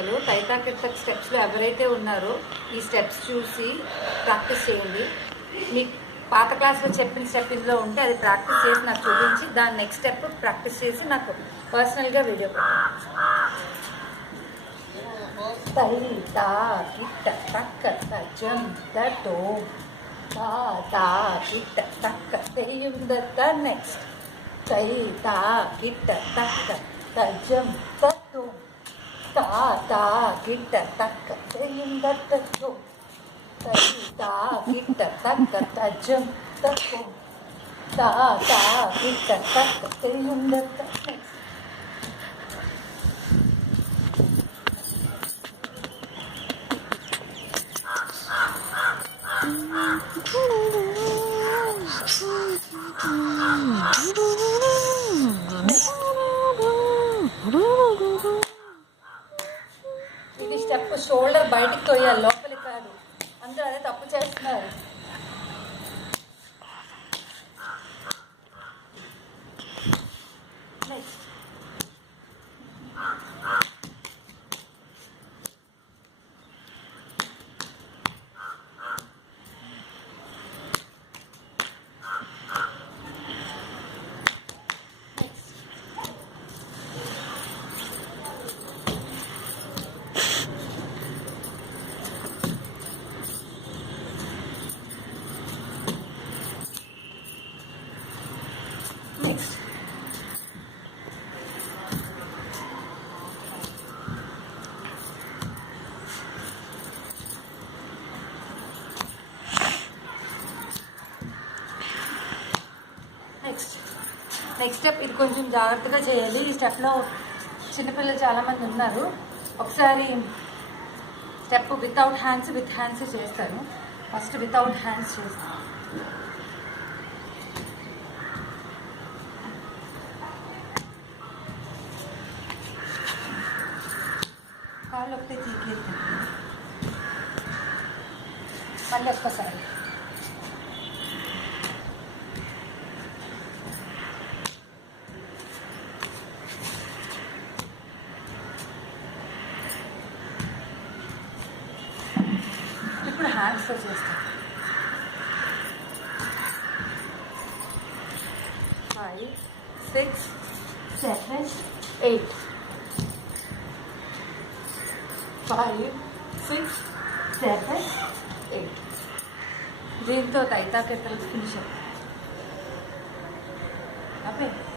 కిర్తలు. తైతా కిర్తక్ స్టెప్స్లో ఎవరైతే ఉన్నారో ఈ స్టెప్స్ చూసి ప్రాక్టీస్ చేయండి. మీకు పాత క్లాస్లో చెప్పిన స్టెప్ ఇందులో ఉంటే అది ప్రాక్టీస్ చేసి నాకు చూపించి దాని నెక్స్ట్ స్టెప్ ప్రాక్టీస్ చేసి నాకు పర్సనల్గా వీడియో తైతా కిట్ట తక్క తజం తటో తా కిట్ట తక్క తెయ్యుందక్క నెక్స్ట్ తైతా కిట్ట తక్క తజం తటో తా కిట్ట తక్క తెయ్యుందక్క తైతా కిట్ట తక్క తజం తటో తా కిట్ట తక్క తెయ్యుందక్క నెక్స్ట్. ఇది స్టెప్ షోల్డర్ బయటికి తోయాలి, లోపలికి కాదు. అందరూ అదే తప్పు చేస్తున్నారు. నెక్స్ట్ నెక్స్ట్ స్టెప్ ఇది కొంచెం జాగ్రత్తగా చేయాలి. ఈ స్టెప్లో చిన్నపిల్లలు చాలామంది ఉన్నారు. ఒకసారి step without hands with hands చేస్తాను. ఫస్ట్ వితౌట్ హ్యాండ్స్ చేస్తాను. కాళ్ళు ఒకటే తీకేస్తాను. మళ్ళీ ఒక్కసారి ఇప్పుడు హ్యాండ్స్తో చేస్తాను. 5, 6, 7, 8 5, 6, 7, 8 దీంతో తైతా కిర్తలు ఫినిష్.